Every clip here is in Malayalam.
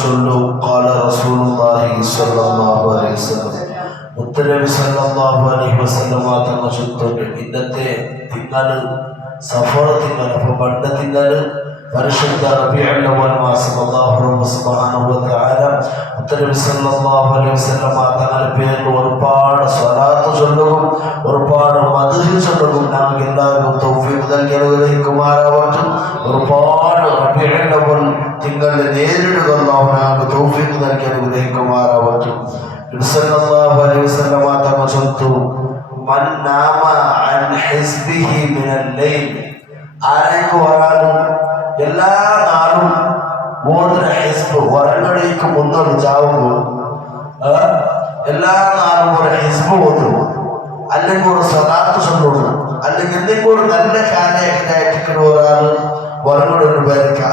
ചൊല്ലു ഖാല റസൂലുള്ളാഹി സ്വല്ലല്ലാഹു അലൈഹി വസല്ലം. മുത്തനബി സല്ലല്ലാഹു അലൈഹി വസല്ലം തങ്ങൾ ചൊല്ലുന്നുണ്ട്, ഇന്നത്തെ തിങ്കൾ സഫർ തിങ്കൾ. അപ്പോൾ പണ്ട് തിങ്കൾ പരിശുദ്ധ റബീഉൽ അവ്വൽ മാസം അല്ലാഹു സുബ്ഹാനഹു വ തആല മുത്തനബി സല്ലല്ലാഹു അലൈഹി വസല്ലം തങ്ങളുടെ പേരിൽ ഒരുപാട് സ്വലാത്ത് ചൊല്ലുകയും ഒരുപാട് മദ്ഹ് ചൊല്ലുകയും ഞങ്ങൾക്ക് എല്ലാവർക്കും തൗഫീഖ് നൽകി അനുഗ്രഹിക്കുമാറാവട്ടെ. ഒരുപാട് റബീഉൽ അവ്വൽ തിങ്കളെ നേരിടുക അല്ലാഹു ഞങ്ങൾക്ക് തൗഫീഖ് നൽകി അനുഗ്രഹിക്കുമാറാവട്ടെ. നബി സല്ലല്ലാഹു അലൈഹി വസല്ലം തങ്ങൾ ചൊല്ലുന്നു, മൻ നാമ അൻ ഹിസ്ബിഹി മിനൽ ലൈൽ, ആരെങ്കിലും ഒരാൾ എല്ലാ നാളും ഓതുന്ന ഹിസ്ബ് ഉറങ്ങണേക്ക് മുന്നോട്ട് ചാവുമ്പോൾ എല്ലാ നാളും ഒരു ഹിസ്ബ് ഓതും, അല്ലെങ്കിൽ ഒരു സ്വലാത്ത് ചൊല്ലുന്നു, അല്ലെങ്കിൽ എന്തെങ്കിലും ഒരു നല്ല കാര്യമായിട്ട് ഒരാൾ ഉറങ്ങുന്ന പേർക്ക്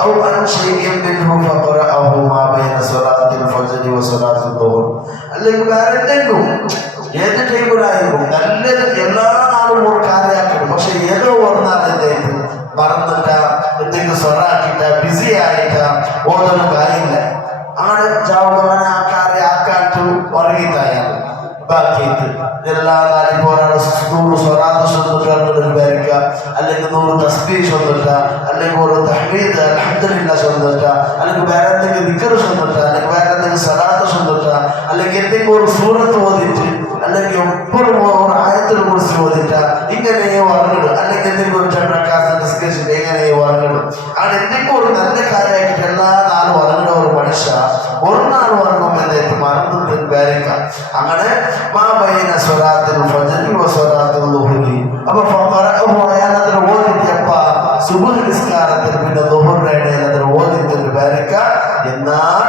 അല്ലെങ്കിൽ വേറെ എന്തെങ്കിലും ഏത് ടൈമിലായിരിക്കും നല്ലത് എല്ലാ നാളും ഒരു കാര്യമാക്കണം. പക്ഷെ ഏതോ ഒരു നാൾ എന്തായിട്ട് മറന്നിട്ട എന്തെങ്കിലും സ്വറാക്കിട്ട ബിസി ആയിട്ട ഓതൊന്നും കാര്യമില്ല. അങ്ങനെ ചാവുക അങ്ങനെ ആ കാര്യം ആക്കാട്ട് ഉറങ്ങിത്തായാണ് ബാക്കിയിട്ട് എല്ലാ കാര്യം ഇപ്പോൾ ഒരാൾ 100 സ്വലാത്ത് ചൊല്ലിട്ട് പേരിക്ക, അല്ലെങ്കിൽ 100 തസ്ബീഹ് ചൊല്ലിട്ട, അല്ലെങ്കിൽ ഒരു തഹ്മീദ് അൽഹംദുലില്ലാഹ് ചൊല്ലിട്ട, അല്ലെങ്കിൽ വേറെ എന്തെങ്കിലും ദിക്ർ ചൊല്ലിട്ട, അല്ലെങ്കിൽ വേറെ എന്തെങ്കിലും സ്വലാത്ത് ചൊല്ലിട്ട, അല്ലെങ്കിൽ എന്തെങ്കിലും ഒരു സൂറത്ത് ഓതിട്ട്, അല്ലെങ്കിൽ എപ്പോഴും ഒരു ആയത്തിനെ കുറിച്ച് ഓതിട്ട ഇങ്ങനെയോ ഉറങ്ങിടും, അല്ലെങ്കിൽ എന്തെങ്കിലും ഒരു ചട്ടക്കാസ് ഡിസ്കഷൻ എങ്ങനെയോ ഉറങ്ങിടും. അങ്ങനെ എന്തെങ്കിലും ഒരു നല്ല കാര്യമായിട്ട് എല്ലാ നാളും ഉറങ്ങുന്ന ഒരു മനുഷ്യ ഒരു നാൾ ഉറങ്ങും എന്നേറ്റ് മറന്നു പേരിക്കാം. അങ്ങനെ അപ്പൊ അയാളതിന് ഓദിച്ചപ്പ സുബ്ഹ് നിസ്കാരത്തിന് പിന്നെ ദുഹറിന്റെ ഇടയിൽ അതിന് ഓദിച്ചിട്ട് പേരിക്ക. എന്നാൽ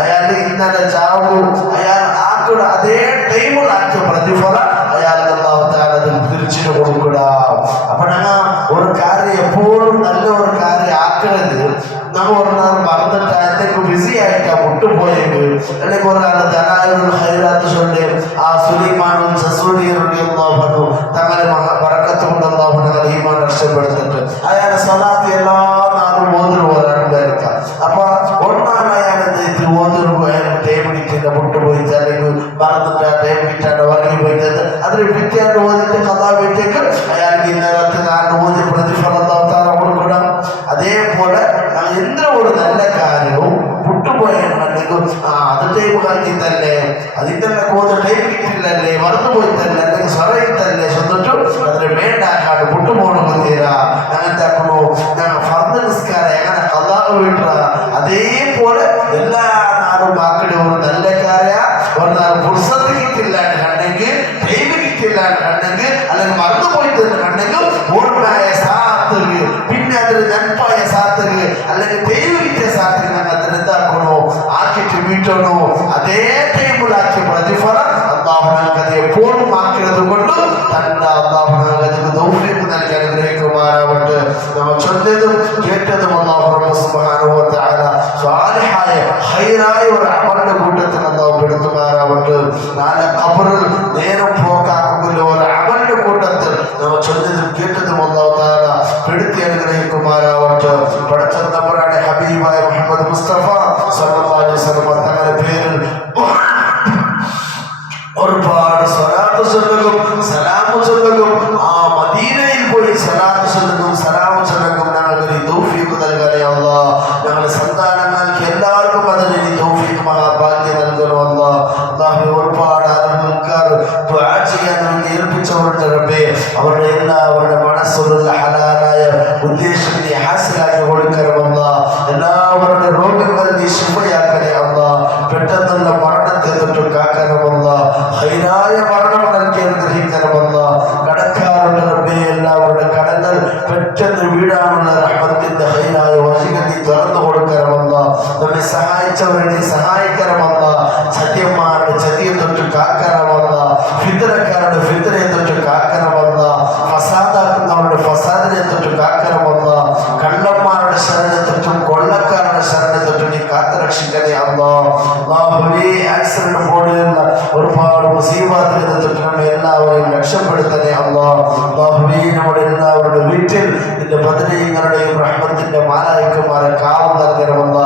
അയാൾ ഇന്നലെ ചാവു അയാൾ ആക്കുക അതേ ടൈമിലാക്കിയ പ്രതിഫലം അയാൾക്ക് അല്ലാഹു തആല തിരിച്ചു കൊടുക്കുക. അപ്പൊ ഞങ്ങൾ ഒരു കാര്യം എപ്പോഴും നല്ല ഒരു കാര്യം ആക്കണത് നമ്മൾ ഒരാൾ മറന്നിട്ട് എന്തെങ്കിലും ബിസി ആയിട്ടാ വിട്ടുപോയെങ്കിൽ, അല്ലെങ്കിൽ ഒരാൾ ദലായിലുൽ ഖൈറാത്ത് ചൊല്ലി ആ സുലൈമാനും തങ്ങളെ ബറക്കത്ത് കൊണ്ട് അല്ലാഹു ഞങ്ങൾ ഈമാൻ രക്ഷപ്പെടുത്തിട്ട് അയാളെ സ്വലാത്ത് എല്ലാ നാളും ഓതിന് പോരാണ്ടായിരിക്കാം. അപ്പൊ ഒന്നാണ് അയാൾ എന്ത് ഓതിന് ടൈം കിട്ടില്ല വിട്ടുപോയിട്ട്, അല്ലെങ്കിൽ മറന്നിട്ട് ആ ടൈം കിട്ടാണ്ട് ഉറങ്ങി പോയിട്ട് അതിന് പിറ്റേന്ന് ഓതിട്ട് കഥാ വീട്ടേക്ക് അയാൾക്ക് ഇന്നലത്തെ നാല് ഓതി പ്രതിഫലം അല്ലാഹു തആല കൊടുക്കണം. അതേപോലെ എന്ത് ഒരു നല്ല കാര്യവും വിട്ടുപോയെന്നുണ്ടെങ്കിൽ അത് ടൈം കഴിഞ്ഞിട്ടല്ലേ, അതിൻ്റെ കൂടുതൽ ടൈം കിട്ടില്ലല്ലേ, മറന്നുപോയിട്ടല്ലേ, അല്ലെങ്കിൽ സ്വറയിട്ടല്ലേ ചെന്നിട്ടും അതിന് വേണ്ടാക്കാണ്ട് വിട്ടുപോകണമെന്ന് തീരാ. അങ്ങനത്തെ ആക്കണോ ഞങ്ങൾ ഫർദ് നിസ്കാരം എങ്ങനെ കഥാ വീട്ടുക. അതേപോലെ എല്ലാ നാളും ആക്കണ ഒരു നല്ല കാര്യ ഒരു നാൾ ഫുർസത്ത് കിട്ടില്ലാണ്ട് കണ്ടെങ്കിൽ, ടൈം കിട്ടില്ലാണ്ട് കണ്ടെങ്കിൽ, അല്ലെങ്കിൽ മറന്നുപോയിട്ട് കണ്ടെങ്കിൽ ഓർമ്മയായ സാത്തുക, പിന്നെ അതിന് നെനപ്പായ സാത്തുക, അല്ലെങ്കിൽ ടൈം കിട്ടിയ സാത്തുക ഞങ്ങൾ അതിന് എന്താക്കണോ ആക്കിയിട്ട് വീട്ടണോ. അതേ ടൈമിലാക്കിയ പ്രതിഫലം അല്ലാഹു ഞങ്ങൾക്ക് അത് എപ്പോഴും ആക്കുന്നത് കൊണ്ട് തന്നെ അല്ലാഹു ഞങ്ങൾക്ക് തൗഫീഖ് നൽകി അനുഗ്രഹിക്കുമാറാവട്ടെ. നമ്മൾ ചൊല്ലിയതും കേട്ടതും അല്ലാഹു സുബ്ഹാനഹു വ തആല സ്വാലിഹായ ഖൈറായ ഒരു അമലിന്റെ കൂട്ടത്തിൽ അല്ലാഹു പെടുത്തുമാറാവട്ടെ. നാളെ ഖബറിൽ നേരം പോക്കാക്കുന്ന ഒരു അമലിന്റെ കൂട്ടത്തിൽ നമ്മൾ ചൊല്ലിയതും കേട്ടതും അല്ലാഹു തആല പെടുത്തി അനുഗ്രഹിക്കുമാറാവട്ടെ. പഠിച്ച നബറാണ് ഹബീബായ മുഹമ്മദ് മുസ്തഫ സല്ലല്ലാഹു അലൈഹി വസല്ലം തങ്ങളുടെ പേരിൽ ഒരുപാട് സ്വലാത്ത് ചൊല്ലുകയും സലാമു ചൊല്ലുകയും ആ മദീനയിൽ പോയി സ്വലാത്ത് ചൊല്ലുകയും സലാമു ചൊല്ലുകയും ഞങ്ങൾക്ക് തൗഫീഖ് നൽകണേ അല്ലാഹ്. ഞങ്ങളുടെ സന്താനങ്ങൾക്ക് എല്ലാവർക്കും അതിന് തൗഫീഖ് മഹാഭാഗ്യം നൽകണം അല്ലാഹ്. അല്ലാഹു ഒരുപാട് ആളുകൾക്ക് ദുആ ചെയ്യാൻ വേണ്ടി ഏൽപ്പിച്ചവരുടെ റബ്ബേ, അവരുടെ എല്ലാവരുടെ മനസ്സിലുള്ള ഹലാലായ ഉദ്ദേശം നീ ഹാസിലാക്കി കൊടുക്കണം അല്ലാഹ്. എല്ലാവരുടെ രോഗങ്ങൾ നീ ശിഫയാക്കണേ അല്ലാഹ്. പെട്ടെന്നുള്ള മരണത്തെ തൊട്ട് കാക്കണം അല്ലാഹ്. ഖൈറായ മരണം നൽകി അനുഗ്രഹിക്കണം അല്ലാഹ്. കടക്കാരുടെ റബ്ബേ എല്ലാവരുടെ കടങ്ങൾ പെട്ടെന്ന് വീടാനുള്ള റഹ്മത്തിന്റെ ഖൈറായ വശികൾ നീ തുറന്നു കൊടുക്കണം അല്ലാഹ്. നമ്മെ സഹായിച്ചവരെ നീ സഹായിക്കണം അല്ലാഹ്. ചതിയന്മാരുടെ ചതിയെ തൊട്ട് കാക്കണം അല്ലാഹ്. ഫിത്നക്കാരുടെ ഫിത്നയെ തൊട്ട് കാക്കണം അല്ലാഹ്. ഫസാദാക്കുന്നവരുടെ ഫസാദിനെ തൊട്ട് കാക്കണം അല്ലാഹ്. കള്ളന്മാരുടെ ശരണെ തൊട്ടും കൊള്ളക്കാരുടെ ശരണെ തൊട്ടും നീ കാത്തുരക്ഷിക്കണേ അല്ലാഹ്. അല്ലാഹുവേ ആക്സിഡന്റ് പോലെയുള്ള ഒരുപാട് മുസീബത്തുകളിൽ തൊട്ട് നമ്മെ എല്ലാവരെയും രക്ഷപ്പെടുത്തണേ അല്ലാഹ്. അല്ലാഹുവേ നമ്മുടെ എല്ലാവരുടെ വീട്ടിൽ നിന്റെ ബദരീങ്ങളുടെയും റഹ്മത്തിന്റെ നിന്റെ മാലായിക്കന്മാരെ കാവൽ നൽകണമല്ല.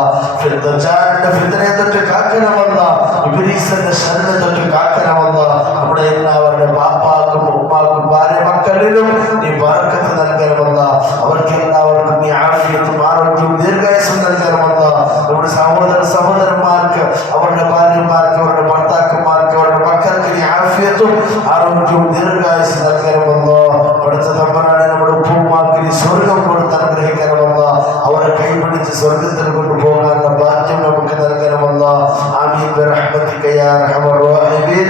ദജ്ജാലിന്റെ ഫിത്നയെ തൊട്ട് കാക്കണമല്ല. ഇബ്ലീസിന്റെ ശല്യത്തെ തൊട്ട് കാക്കണമല്ല. നമ്മുടെ എല്ലാവരുടെ ബാപ്പാക്കും ഉമ്മാക്കും ഭാര്യ മക്കളിലും നീ ബർക്കത്ത് നൽകണമല്ല. അവർക്ക് എല്ലാവർക്കും നീ ആഫിയത്തും ആരോഗ്യവും ദീർഘായുസ്സും നൽകണമല്ല. നമ്മുടെ സഹോദരന്മാർക്ക്, അവരുടെ ഭാര്യമാർക്ക്, അവരുടെ ഭർത്താക്കന്മാർക്ക്, അവരുടെ മക്കൾക്ക് നീ ആഫിയത്തും ആരോഗ്യവും ദീർഘായുസ്സും നൽകണമല്ലോ. അടുത്ത തമ്പനാണ് നമ്മുടെ ഉപ്പുമാക്കി നീ സ്വർഗം കൊടുത്ത് അനുഗ്രഹിക്കണമല്ല. അവരെ കൈപിടിച്ച് സ്വർഗത്തിൽ കൊണ്ടുപോകാനുള്ള ഭാഗ്യം നമുക്ക് നൽകണമല്ല. ആമീൻ ബിറഹ്മതിക യാ അർഹമർ റഹീമീൻ.